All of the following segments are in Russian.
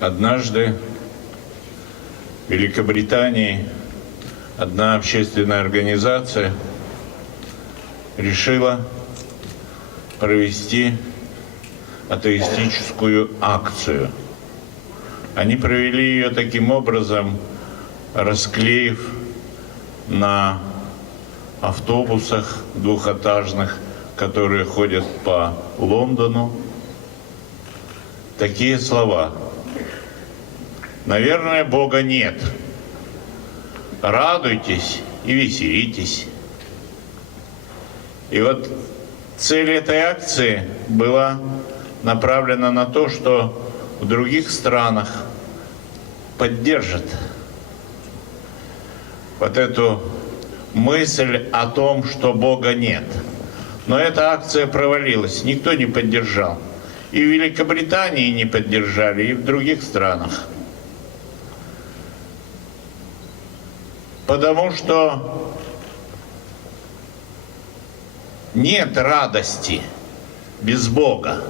Однажды в Великобритании одна общественная организация решила провести атеистическую акцию. Они провели ее таким образом, расклеив на автобусах двухэтажных, которые ходят по Лондону, такие слова: «Наверное, Бога нет. Радуйтесь и веселитесь». И вот цель этой акции была направлена на то, что в других странах поддержат вот эту мысль о том, что Бога нет. Но эта акция провалилась, никто не поддержал. И в Великобритании не поддержали, и в других странах. Потому что нет радости без Бога.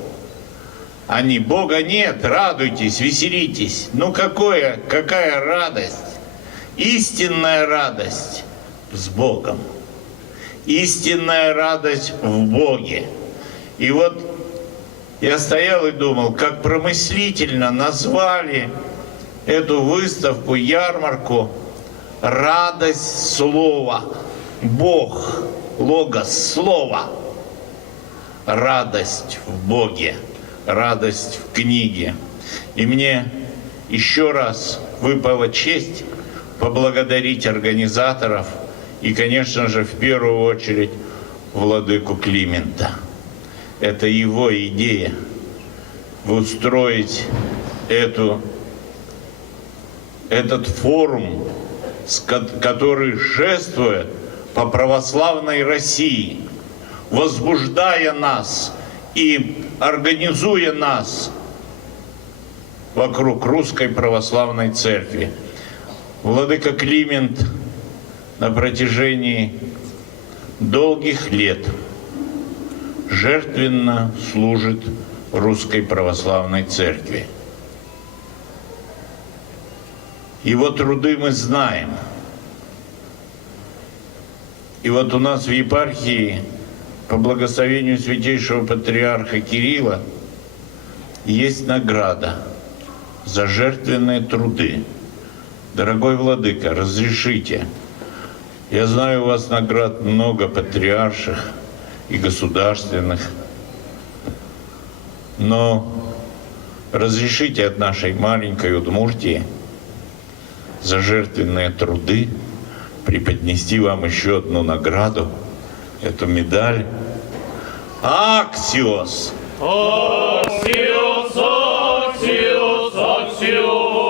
Бога нет, радуйтесь, веселитесь. Ну какая радость? Истинная радость с Богом. Истинная радость в Боге. И вот я стоял и думал, как промыслительно назвали эту выставку, ярмарку «Радость слова». Бог, логос, слово. Радость в Боге, радость в книге. И мне еще раз выпала честь поблагодарить организаторов и, конечно же, в первую очередь владыку Климента. Это его идея устроить этот форум, который шествует по православной России, возбуждая нас и организуя нас вокруг Русской Православной Церкви. Владыка Климент на протяжении долгих лет жертвенно служит Русской Православной Церкви. Его труды мы знаем. И вот у нас в епархии по благословению святейшего патриарха Кирилла есть награда за жертвенные труды. Дорогой владыка, разрешите. Я знаю, у вас наград много патриарших и государственных, но разрешите от нашей маленькой Удмуртии за жертвенные труды преподнести вам еще одну награду, эту медаль «Аксиос». Аксиос, Аксиос, Аксиос.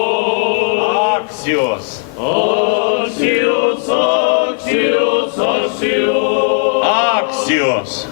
Аксиос. Аксиос, Аксиос, Аксиос. Аксиос.